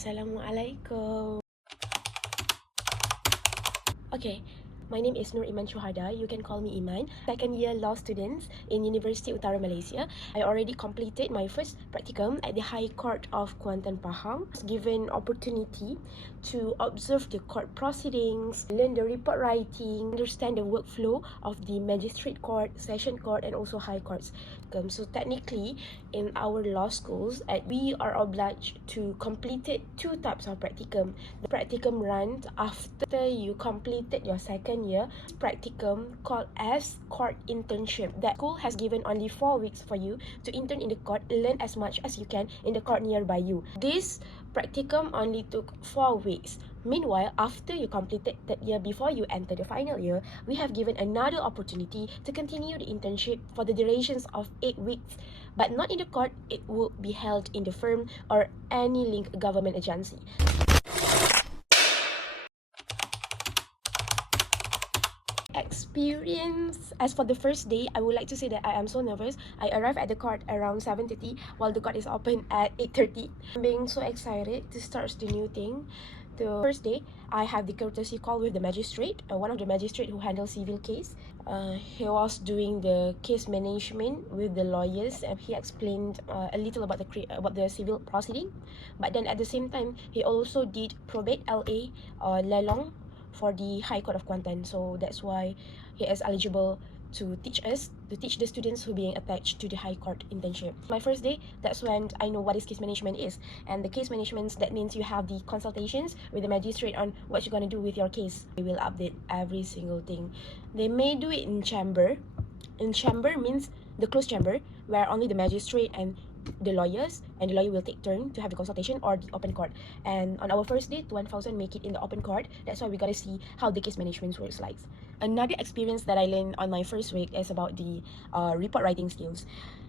Assalamualaikum. Okay, my name is Iman. You can call me Iman. Second year law students in University Utara Malaysia. I already completed my first practicum at the High Court of Kuantan, Pahang. I was given opportunity to observe the court proceedings, learn the report writing, understand the workflow of the magistrate court, session court, and also high courts. So technically, in our law schools, we are obliged to complete two types of practicum. The practicum runs after you completed your second year. Practicum called as court internship. That school has given only 4 weeks for you to intern in the court, learn as much as you can in the court nearby you. This practicum only took 4 weeks. Meanwhile, after you completed that year, before you enter the final year, we have given another opportunity to continue the internship for the durations of 8 weeks. But not in the court, it will be held in the firm or any linked government agency. Experience. As for the first day, I would like to say that I am so nervous. I arrived at the court around 7:30 while the court is open at 8:30. I'm being so excited to start the new thing. The first day, I have the courtesy call with the magistrate, one of the magistrate who handles civil case. He was doing the case management with the lawyers, and he explained a little about the civil proceeding. But then at the same time, he also did probate LA lelong for the High Court of Kuantan. So that's why he is eligible to teach the students who are being attached to the High Court internship. My first day, that's when I know what case management is. And the case management, that means you have the consultations with the magistrate on what you're going to do with your case. They will update every single thing. They may do it in chamber. In chamber means the closed chamber, where only the magistrate and the lawyers and the lawyer will take turn to have the consultation, or the open court. And on our first day, 1,000 make it in the open court. That's why we gotta see how the case management works like. Another experience that I learned on my first week is about the report writing skills.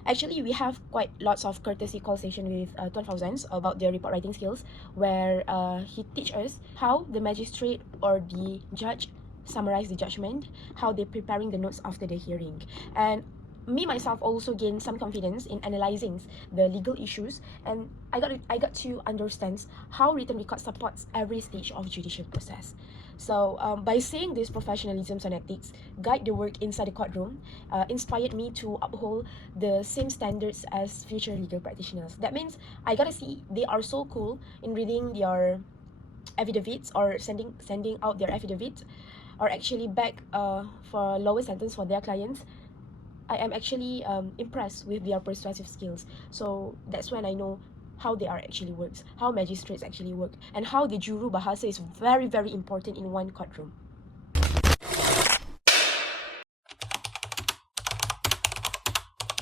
Actually, we have quite lots of courtesy call session with 1,000 about their report writing skills, where he teach us how the magistrate or the judge summarize the judgment, how they're preparing the notes after the hearing. And me myself also gained some confidence in analyzing the legal issues, and I got to understand how written record supports every stage of judicial process. So by saying this, professionalism and ethics guide the work inside the courtroom, inspired me to uphold the same standards as future legal practitioners. That means I gotta see they are so cool in reading their affidavits or sending out their affidavits, or actually back for lower sentence for their clients. I am actually impressed with their persuasive skills. So that's when I know how they are actually works, how magistrates actually work, and how the juru bahasa is very, very important in one courtroom.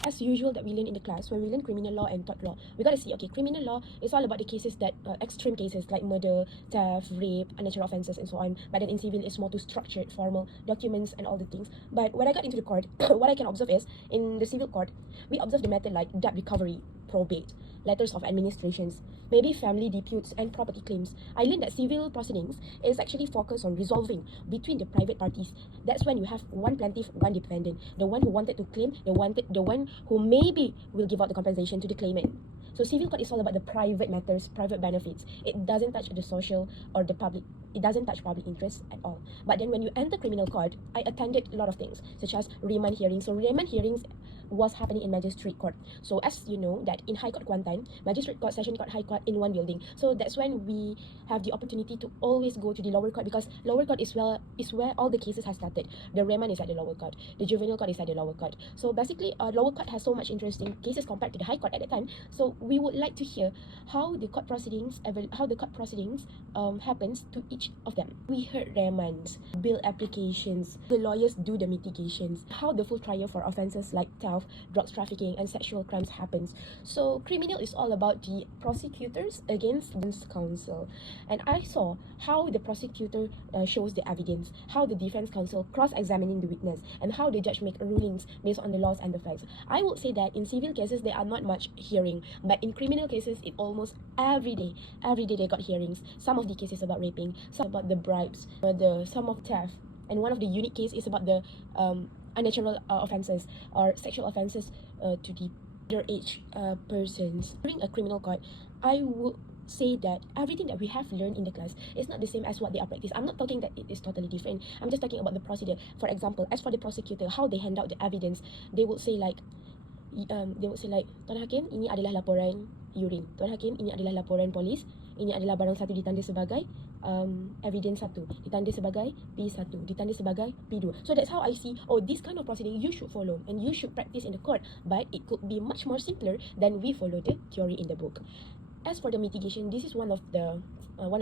As usual that we learn in the class, when we learn criminal law and tort law, we gotta see, okay, criminal law is all about the cases that extreme cases like murder, theft, rape, unnatural offences, and so on. But then in civil, it's more to structured, formal documents and all the things. But when I got into the court, what I can observe is, in the civil court, we observe the method like debt recovery, probate, letters of administrations, maybe family disputes and property claims. I learned that civil proceedings is actually focused on resolving between the private parties. That's when you have one plaintiff, one defendant, the one who wanted to claim, the one who maybe will give out the compensation to the claimant. So civil court is all about the private matters, private benefits. It doesn't touch the social or the public. It doesn't touch public interest at all. But then when you enter criminal court, I attended a lot of things, such as remand hearings. So remand hearings was happening in magistrate court. So as you know that in High Court Kuantan, magistrate court, session court, high court in one building. So that's when we have the opportunity to always go to the lower court, because lower court is where all the cases have started. The remand is at the lower court. The juvenile court is at the lower court. So basically, lower court has so much interesting cases compared to the high court at that time. So we would like to hear how the court proceedings happens to each of them. We heard remands, bill applications, the lawyers do the mitigations, how the full trial for offences like theft, drugs trafficking, and sexual crimes happens. So criminal is all about the prosecutors against counsel, and I saw how the prosecutor shows the evidence, how the defense counsel cross-examining the witness, and how the judge make rulings based on the laws and the facts. I would say that in civil cases there are not much hearing, but in criminal cases it almost every day they got hearings. Some of the cases about raping, some about the bribes, some of theft, and one of the unique case is about the unnatural offences or sexual offences to the underage persons. During a criminal court, I would say that everything that we have learned in the class is not the same as what they are practiced. I'm not talking that it is totally different. I'm just talking about the procedure. For example, as for the prosecutor, how they hand out the evidence, they would say like, Tuan Hakim, ini adalah laporan urine. Tuan Hakim, ini adalah laporan polis. Ini adalah barang satu ditanda sebagai evidence satu, ditanda sebagai P1, ditanda sebagai P2. So that's how I see, oh, this kind of proceeding you should follow and you should practice in the court. But it could be much more simpler than we follow the theory in the book. As for the mitigation, this is one of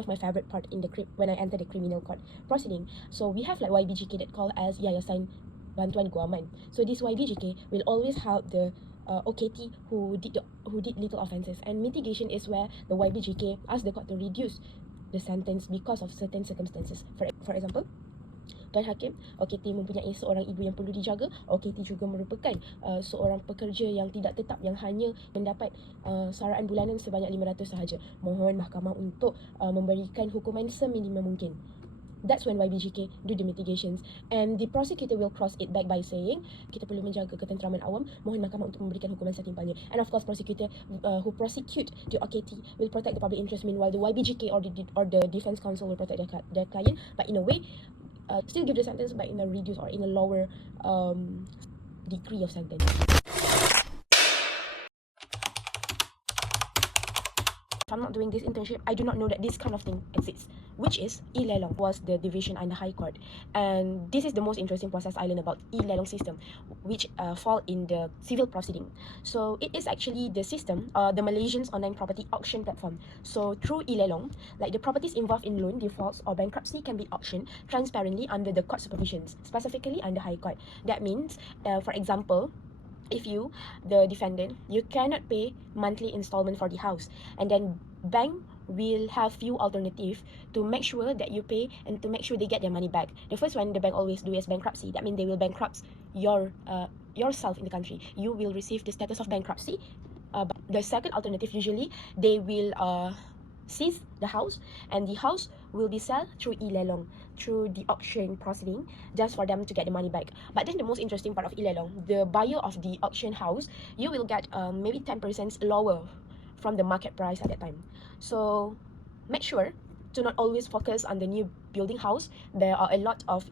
my favorite part in the when I enter the criminal court proceeding. So we have like YBGK that call as Yayasan Bantuan Guaman. So this YBGK will always help the OKT who did little offences, and mitigation is where the YBGK asks the court to reduce the sentence because of certain circumstances. For example, Tuan Hakim, OKT mempunyai seorang ibu yang perlu dijaga. OKT juga merupakan seorang pekerja yang tidak tetap yang hanya mendapat saraan bulanan sebanyak 500 sahaja. Mohon mahkamah untuk memberikan hukuman seminimum mungkin. That's when YBGK do the mitigations, and the prosecutor will cross it back by saying kita perlu menjaga ketenteraman awam, mohon mahkamah untuk memberikan hukuman setimpalnya. And of course, prosecutor who prosecute the OKT will protect the public interest, meanwhile the YBGK or the defense counsel will protect their client, but in a way still give the sentence but in a reduced or in a lower degree of sentence. If I'm not doing this internship, I do not know that this kind of thing exists, which is e-lelong was the division under High Court. And this is the most interesting process I learned about e-lelong system, which fall in the civil proceeding. So it is actually the system, the Malaysian's online property auction platform. So through e-lelong, like the properties involved in loan defaults or bankruptcy can be auctioned transparently under the court supervisions, specifically under High Court. That means, for example, if you, the defendant, you cannot pay monthly installment for the house, and then bank will have few alternatives to make sure that you pay and to make sure they get their money back. The first one the bank always do is bankruptcy. That means they will bankrupt yourself in the country. You will receive the status of bankruptcy. But the second alternative, usually they will seize the house, and the house will be sold through e-lelong, through the auction proceeding, just for them to get the money back. But then the most interesting part of e-lelong, the buyer of the auction house, you will get maybe 10% lower from the market price at that time. So make sure to not always focus on the new building house. There are a lot of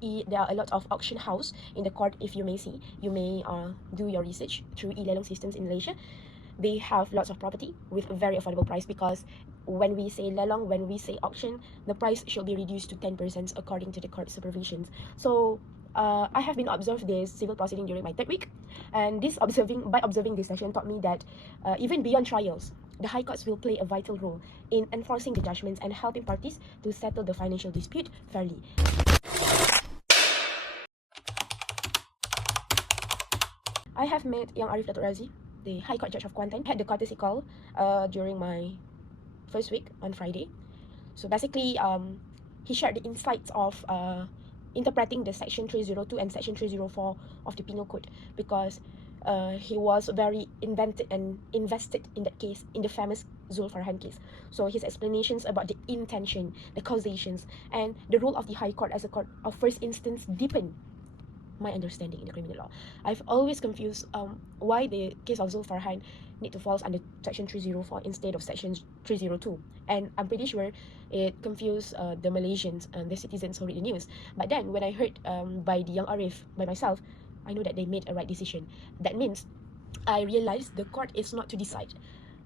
auction house in the court. If you may see, you may do your research through e-lelong systems in Malaysia. They have lots of property with a very affordable price, because when we say lelong, when we say auction, the price should be reduced to 10% according to the court supervisions. So I have been observed this civil proceeding during my third week, and by observing this session taught me that even beyond trials, the high courts will play a vital role in enforcing the judgments and helping parties to settle the financial dispute fairly. I have met Yang Arif Datuk Razi, the High Court Judge of Kuantan. Had the courtesy call during my first week on Friday. So basically, he shared the insights of interpreting the Section 302 and Section 304 of the Penal Code, because he was very invested in that case, in the famous Zul Farhan case. So his explanations about the intention, the causations, and the role of the High Court as a court of first instance deepened my understanding in the criminal law. I've always confused why the case of Zul Farhan need to fall under Section 304 instead of Section 302. And I'm pretty sure it confused the Malaysians and the citizens who read the news. But then when I heard by the Young Arif, by myself, I know that they made a right decision. That means I realized the court is not to decide.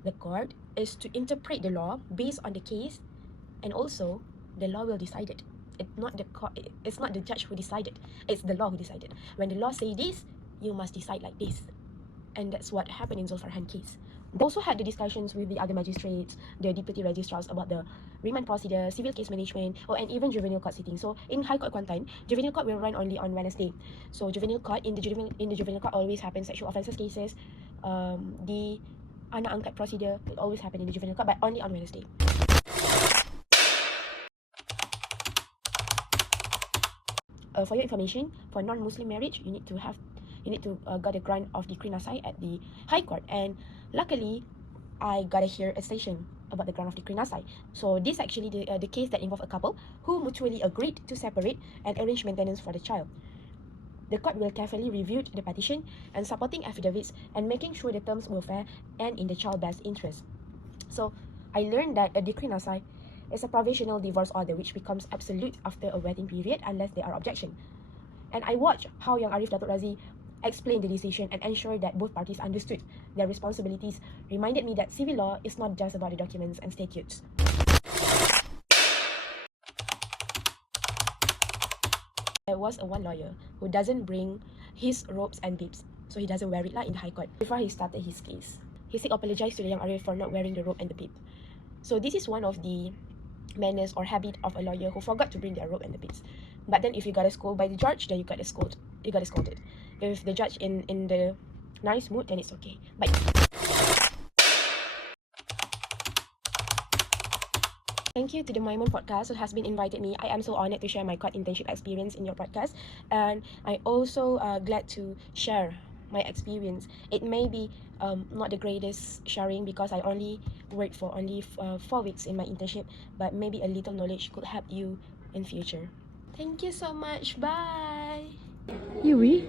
The court is to interpret the law based on the case, and also the law will decide it. It's not the judge who decided, it's the law who decided. When the law say this, you must decide like this. And that's what happened in Zulfarhan case. They also had the discussions with the other magistrates, the deputy registrars, about the remand procedure, civil case management, and even juvenile court sitting. So in High Court Kuantan, juvenile court will run only on Wednesday. So juvenile court, in the juvenile court always happens sexual offences cases. The anak angkat procedure will always happen in the juvenile court, but only on Wednesday. For your information, for non-Muslim marriage, you need to get a grant of decree nasai at the High Court, and luckily I got to hear a session about the grant of decree nasai. So this actually the case that involved a couple who mutually agreed to separate and arrange maintenance for the child. The court will carefully review the petition and supporting affidavits and making sure the terms were fair and in the child's best interest. So I learned that a decree nasi is a provisional divorce order which becomes absolute after a wedding period unless there are objection. And I watched how Yang Arif Datuk Razi explained the decision and ensured that both parties understood their responsibilities, reminded me that civil law is not just about the documents and statutes. There was a one lawyer who doesn't bring his robes and bibs, so he doesn't wear it in the High Court. Before he started his case, he said apologized to the Yang Arif for not wearing the robe and the bib. So this is one of the manners or habit of a lawyer who forgot to bring their robe and the bibs. But then if you got a scold by the judge, then you got scolded. If the judge in the nice mood, then it's okay. But thank you to the Iman podcast who has been invited me. I am so honored to share my court internship experience in your podcast, and I also glad to share my experience. It may be not the greatest sharing because I only worked for only 4 weeks in my internship, but maybe a little knowledge could help you in future. Thank you so much. Bye. Yui.